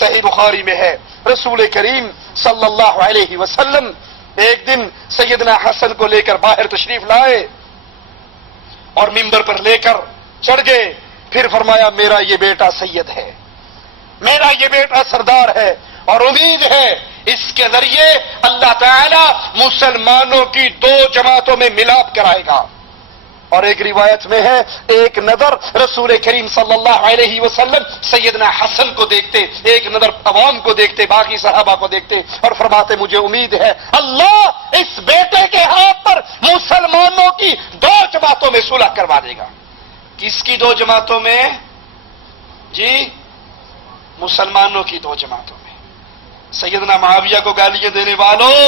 صحیح بخاری میں ہے، رسول کریم صلی اللہ علیہ وسلم ایک دن سیدنا حسن کو لے کر باہر تشریف لائے اور ممبر پر لے کر چڑھ گئے. پھر فرمایا میرا یہ بیٹا سید ہے، میرا یہ بیٹا سردار ہے، اور امید ہے اس کے ذریعے اللہ تعالی مسلمانوں کی دو جماعتوں میں ملاپ کرائے گا. اور ایک روایت میں ہے ایک نظر رسول کریم صلی اللہ علیہ وسلم سیدنا حسن کو دیکھتے، ایک نظر عوام کو دیکھتے، باقی صحابہ کو دیکھتے اور فرماتے مجھے امید ہے اللہ اس بیٹے کے ہاتھ پر مسلمانوں کی دو جماعتوں میں صلح کروا دے گا. کس کی دو جماعتوں میں؟ جی مسلمانوں کی دو جماعتوں میں. سیدنا معاویہ کو گالیاں دینے والوں،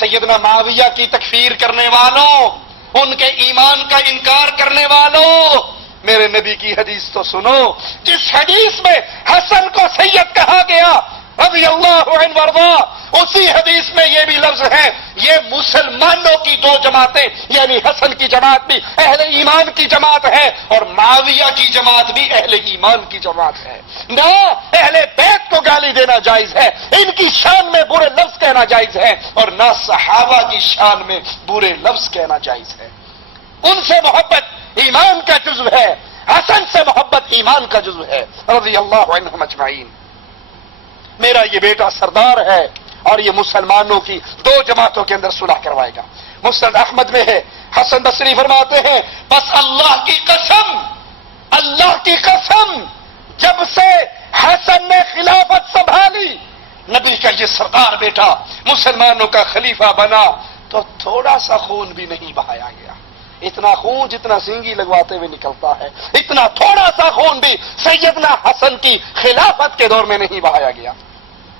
سیدنا معاویہ کی تکفیر کرنے والوں، ان کے ایمان کا انکار کرنے والوں، میرے نبی کی حدیث تو سنو. جس حدیث میں حسن کو سید کہا گیا رضی اللہ عنہ وارضا، اسی حدیث میں یہ بھی لفظ ہے یہ مسلمانوں کی دو جماعتیں، یعنی حسن کی جماعت بھی اہل ایمان کی جماعت ہے اور معاویہ کی جماعت بھی اہل ایمان کی جماعت ہے. نہ اہل بیت کو گالی دینا جائز ہے، ان کی شان میں برے لفظ کہنا جائز ہے، اور نہ صحابہ کی شان میں برے لفظ کہنا جائز ہے. ان سے محبت ایمان کا جزو ہے، حسن سے محبت ایمان کا جزو ہے رضی اللہ عنہم اجمعین. میرا یہ بیٹا سردار ہے اور یہ مسلمانوں کی دو جماعتوں کے اندر صلح کروائے گا. مسند احمد میں ہے، حسن بصری فرماتے ہیں بس اللہ کی قسم، اللہ کی قسم، جب سے حسن نے خلافت سنبھالی، نبی کا یہ سردار بیٹا مسلمانوں کا خلیفہ بنا، تو تھوڑا سا خون بھی نہیں بہایا گیا. اتنا خون جتنا سینگی لگواتے ہوئے نکلتا ہے، اتنا تھوڑا سا خون بھی سیدنا حسن کی خلافت کے دور میں نہیں بہایا گیا.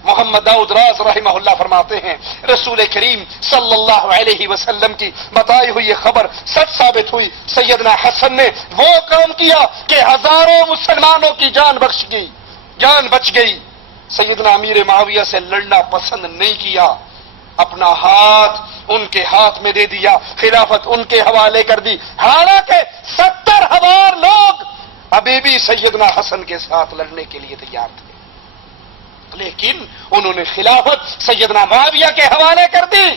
محمد داؤد راز رحمہ اللہ فرماتے ہیں رسول کریم صلی اللہ علیہ وسلم کی بتائی ہوئی یہ خبر سچ ثابت ہوئی. سیدنا حسن نے وہ کام کیا کہ ہزاروں مسلمانوں کی جان بچ گئی. سیدنا امیر معاویہ سے لڑنا پسند نہیں کیا، اپنا ہاتھ ان کے ہاتھ میں دے دیا، خلافت ان کے حوالے کر دی. حالانکہ 70,000 لوگ ابھی بھی سیدنا حسن کے ساتھ لڑنے کے لیے تیار تھے، لیکن انہوں نے خلافت سیدنا معاویہ کے حوالے کر دی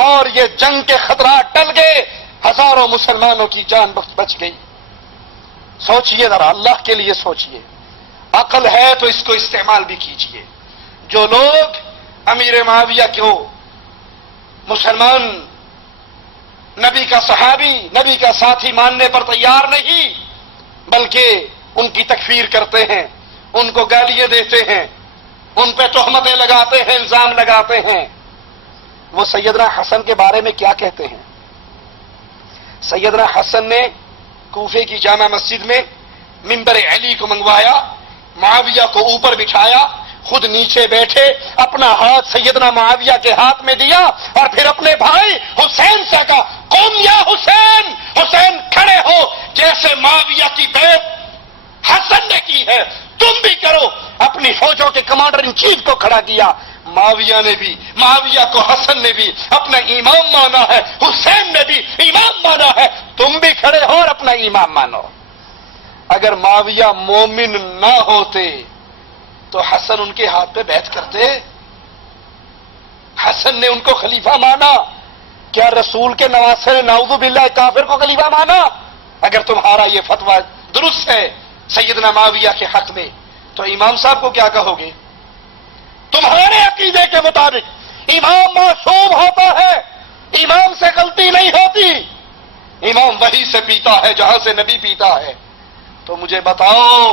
اور یہ جنگ کے خطرات ٹل گئے، ہزاروں مسلمانوں کی جان بچ گئی. سوچئے ذرا، اللہ کے لیے سوچئے، عقل ہے تو اس کو استعمال بھی کیجئے. جو لوگ امیر معاویہ کو مسلمان، نبی کا صحابی، نبی کا ساتھی ماننے پر تیار نہیں، بلکہ ان کی تکفیر کرتے ہیں، ان کو گالیاں دیتے ہیں، ان پہ تہمتیں لگاتے ہیں، الزام لگاتے ہیں، وہ سیدنا حسن کے بارے میں کیا کہتے ہیں؟ سیدنا حسن نے کوفے کی جامع مسجد میں منبر علی کو منگوایا، معاویہ کو اوپر بٹھایا، خود نیچے بیٹھے، اپنا ہاتھ سیدنا معاویہ کے ہاتھ میں دیا اور پھر اپنے بھائی حسین سے کہا قم یا حسین، حسین کھڑے ہو، جیسے معاویہ کی بیعت حسن نے کی ہے تم بھی کرو. اپنی فوجوں کے کمانڈر ان چیف کو کھڑا کیا. معاویہ کو حسن نے بھی اپنا امام مانا ہے، حسین نے بھی امام مانا ہے، تم بھی کھڑے ہو اور اپنا امام مانو. اگر معاویہ مومن نہ ہوتے تو حسن ان کے ہاتھ پہ بیعت کرتے؟ حسن نے ان کو خلیفہ مانا، کیا رسول کے نواسے نے نعوذ باللہ کافر کو خلیفہ مانا؟ اگر تمہارا یہ فتویٰ درست ہے سیدنا معاویہ کے حق میں تو امام صاحب کو کیا کہو گے؟ تمہارے عقیدے کے مطابق امام معصوم ہوتا ہے، امام سے غلطی نہیں ہوتی، امام وحی سے پیتا ہے جہاں سے نبی پیتا ہے. تو مجھے بتاؤ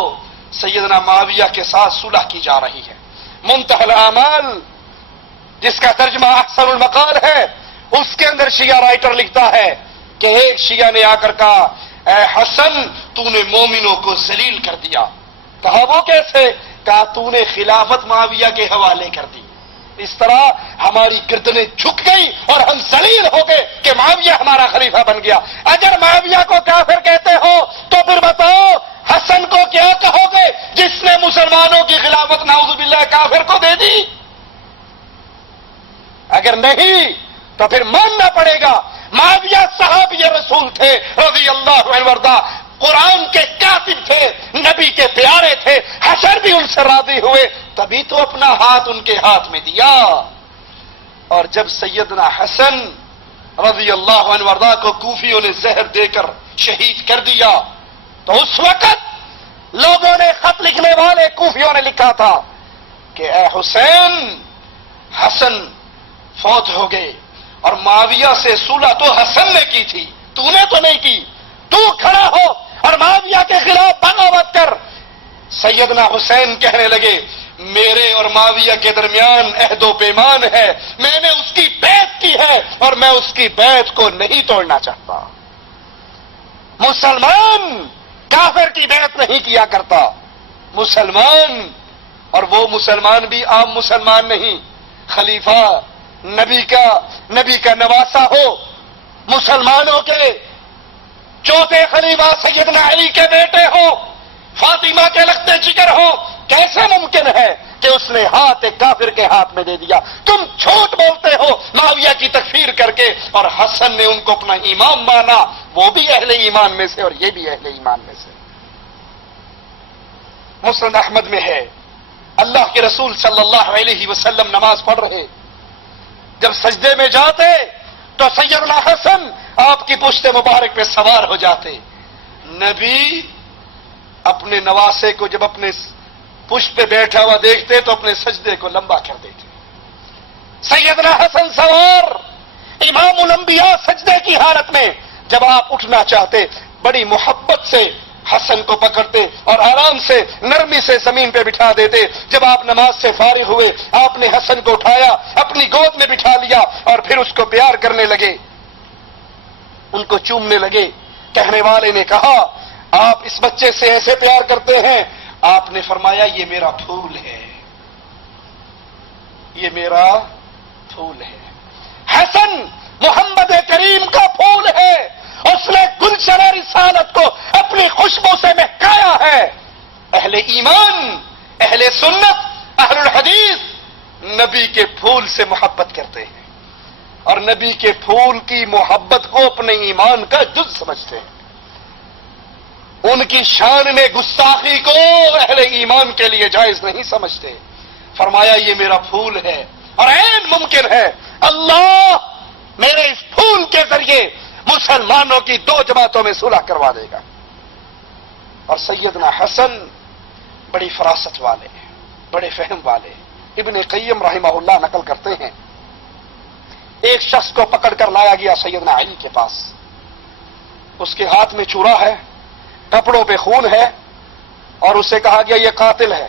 سیدنا معاویہ کے ساتھ صلح کی جا رہی ہے. منتہی الاعمال جس کا ترجمہ احسن المقال ہے، اس کے اندر شیعہ رائٹر لکھتا ہے کہ ایک شیعہ نے آ کر کہا اے حسن تو نے مومنوں کو ذلیل کر دیا. کہا وہ کیسے؟ کہا تو نے خلافت معاویہ کے حوالے کر دی، اس طرح ہماری گردنیں جھک گئی اور ہم ذلیل ہو گئے کہ معاویہ ہمارا خلیفہ بن گیا. اگر معاویہ کو کافر کہتے ہو تو پھر بتاؤ حسن کو کیا کہو گے جس نے مسلمانوں کی خلافت نعوذ باللہ کافر کو دے دی؟ اگر نہیں تو پھر ماننا پڑے گا معاویہ صحابی رسول تھے رضی اللہ عنہ وارضا. قرآن کے کاتب تھے، نبی کے پیارے تھے، حشر بھی ان سے راضی ہوئے، تبھی تو اپنا ہاتھ ان کے ہاتھ میں دیا۔ اور جب سیدنا حسن رضی اللہ عنہ وارضاہ کو کوفیوں نے زہر دے کر شہید کر دیا، تو اس وقت لوگوں نے، خط لکھنے والے کوفیوں نے لکھا تھا کہ اے حسین، حسن فوت ہو گئے، اور معاویہ سے صلح تو حسن نے کی تھی، تو نے تو نہیں کی، تو کھڑا ہو اور معاویہ کے خلاف بغاوت کر۔ سیدنا حسین کہنے لگے میرے اور معاویہ کے درمیان عہد و پیمان ہے، میں نے اس کی بیعت کی ہے اور میں اس کی بیعت کو نہیں توڑنا چاہتا۔ مسلمان کافر کی بیعت نہیں کیا کرتا، مسلمان، اور وہ مسلمان بھی عام مسلمان نہیں، خلیفہ نبی کا نواسا ہو، مسلمانوں کے چوتھے خلیفہ سیدنا علی کے بیٹے ہو، فاطمہ کے لخت جگر ہو، کیسے ممکن ہے کہ اس نے ہاتھ ایک کافر کے ہاتھ میں دے دیا؟ تم جھوٹ بولتے ہو معاویہ کی تکفیر کر کے، اور حسن نے ان کو اپنا امام مانا، وہ بھی اہل ایمان میں سے اور یہ بھی اہل ایمان میں سے۔ مسند احمد میں ہے، اللہ کے رسول صلی اللہ علیہ وسلم نماز پڑھ رہے، جب سجدے میں جاتے تو سیدنا حسن آپ کی پشت مبارک پہ سوار ہو جاتے۔ نبی اپنے نواسے کو جب اپنے پشت پہ بیٹھا ہوا دیکھتے تو اپنے سجدے کو لمبا کر دیتے۔ سیدنا حسن سوار، امام الانبیاء سجدے کی حالت میں، جب آپ اٹھنا چاہتے بڑی محبت سے حسن کو پکڑتے اور آرام سے نرمی سے زمین پہ بٹھا دیتے۔ جب آپ نماز سے فارغ ہوئے، آپ نے حسن کو اٹھایا، اپنی گود میں بٹھا لیا اور پھر اس کو پیار کرنے لگے، ان کو چومنے لگے۔ کہنے والے نے کہا آپ اس بچے سے ایسے پیار کرتے ہیں؟ آپ نے فرمایا یہ میرا پھول ہے، یہ میرا پھول ہے۔ حسن محمد کریم کا پھول ہے، اس نے گلشن رسالت کو اپنی خوشبو سے مہکایا ہے۔ اہل ایمان، اہل سنت، اہل الحدیث نبی کے پھول سے محبت کرتے ہیں اور نبی کے پھول کی محبت کو اپنے ایمان کا جز سمجھتے ہیں۔ ان کی شان میں گستاخی کو اہل ایمان کے لیے جائز نہیں سمجھتے۔ فرمایا یہ میرا پھول ہے اور عین ممکن ہے اللہ میرے اس پھول کے ذریعے مسلمانوں کی دو جماعتوں میں صلح کروا دے گا۔ اور سیدنا حسن بڑی فراست والے، بڑے فہم والے، ابن قیم رحمہ اللہ نقل کرتے ہیں ایک شخص کو پکڑ کر لایا گیا سیدنا علی کے پاس، اس کے ہاتھ میں چورا ہے، کپڑوں پہ خون ہے، اور اس سے کہا گیا یہ قاتل ہے۔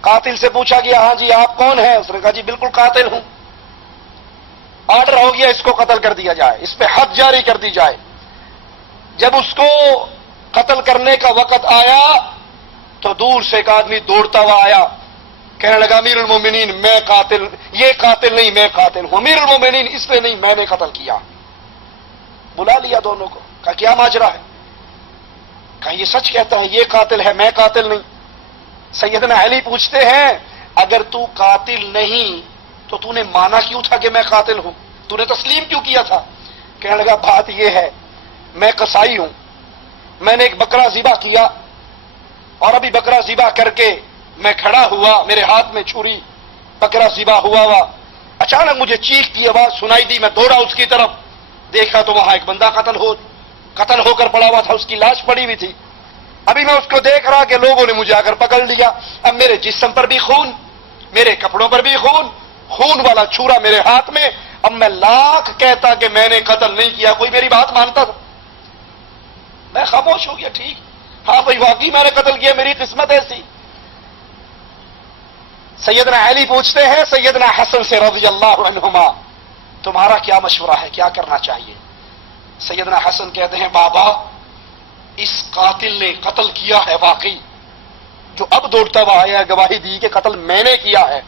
قاتل سے پوچھا گیا ہاں جی آپ کون ہیں؟ اس نے کہا جی بالکل قاتل ہوں۔ آرڈر ہو گیا اس کو قتل کر دیا جائے، اس پہ حد جاری کر دی جائے۔ جب اس کو قتل کرنے کا وقت آیا تو دور سے ایک آدمی دوڑتا ہوا آیا، کہنے لگا امیر المومنین میں قاتل، یہ قاتل نہیں میں قاتل ہوں، امیر المومنین اس نے نہیں میں نے قتل کیا۔ بلا لیا دونوں کو، کہا کیا ماجرا ہے؟ کہا یہ سچ کہتا ہے یہ قاتل ہے میں قاتل نہیں۔ سیدنا علی پوچھتے ہیں اگر تو قاتل نہیں تو تو نے مانا کیوں تھا کہ میں قاتل ہوں؟ تو نے تسلیم کیوں کیا تھا؟ کہنے لگا بات یہ ہے میں قصائی ہوں، میں نے ایک بکرا ذبح کیا اور ابھی بکرا ذبح کر کے میں کھڑا ہوا، میرے ہاتھ میں چھری، بکرا ذبح ہوا اچانک مجھے چیخ کی آواز سنائی دی، میں دوڑا اس کی طرف، دیکھا تو وہاں ایک بندہ قتل ہو کر پڑا ہوا تھا، اس کی لاش پڑی ہوئی تھی۔ ابھی میں اس کو دیکھ رہا کہ لوگوں نے مجھے آ کر پکڑ لیا، اب میرے جسم پر بھی خون، میرے کپڑوں پر بھی خون والا چھورا میرے ہاتھ میں۔ اب میں لاکھ کہتا کہ میں نے قتل نہیں کیا، کوئی میری بات مانتا تھا؟ میں خاموش ہو گیا، ٹھیک ہاں بھائی واقعی میں نے قتل کیا، میری قسمت ایسی۔ سیدنا علی پوچھتے ہیں سیدنا حسن سے رضی اللہ عنہما تمہارا کیا مشورہ ہے، کیا کرنا چاہیے؟ سیدنا حسن کہتے ہیں بابا اس قاتل نے قتل کیا ہے واقعی، جو اب دوڑتا ہوا آیا گواہی دی کہ قتل میں نے کیا ہے،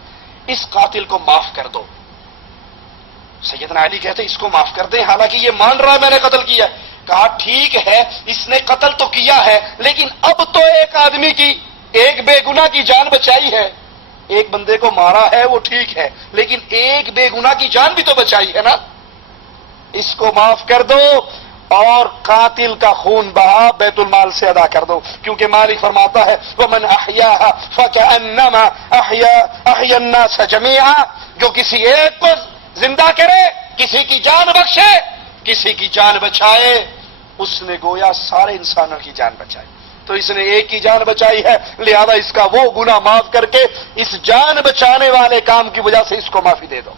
اس قاتل کو معاف کر دو۔ سیدنا علی کہتے اس کو معاف کر دیں، حالانکہ یہ مان رہا ہے میں نے قتل کیا ہے۔ کہا ٹھیک ہے اس نے قتل تو کیا ہے لیکن اب تو ایک آدمی کی، ایک بے گناہ کی جان بچائی ہے، ایک بندے کو مارا ہے وہ ٹھیک ہے لیکن ایک بے گناہ کی جان بھی تو بچائی ہے نا، اس کو معاف کر دو اور قاتل کا خون بہا بیت المال سے ادا کر دو، کیونکہ مالک فرماتا ہے وَمَنْ أَحْيَاهَا فَكَأَنَّمَا أَحْيَا النَّاسَ جَمِيعًا، جو کسی ایک کو زندہ کرے، کسی کی جان بخشے، کسی کی جان بچائے، اس نے گویا سارے انسانوں کی جان بچائی۔ تو اس نے ایک کی جان بچائی ہے، لہذا اس کا وہ گناہ معاف کر کے اس جان بچانے والے کام کی وجہ سے اس کو معافی دے دو۔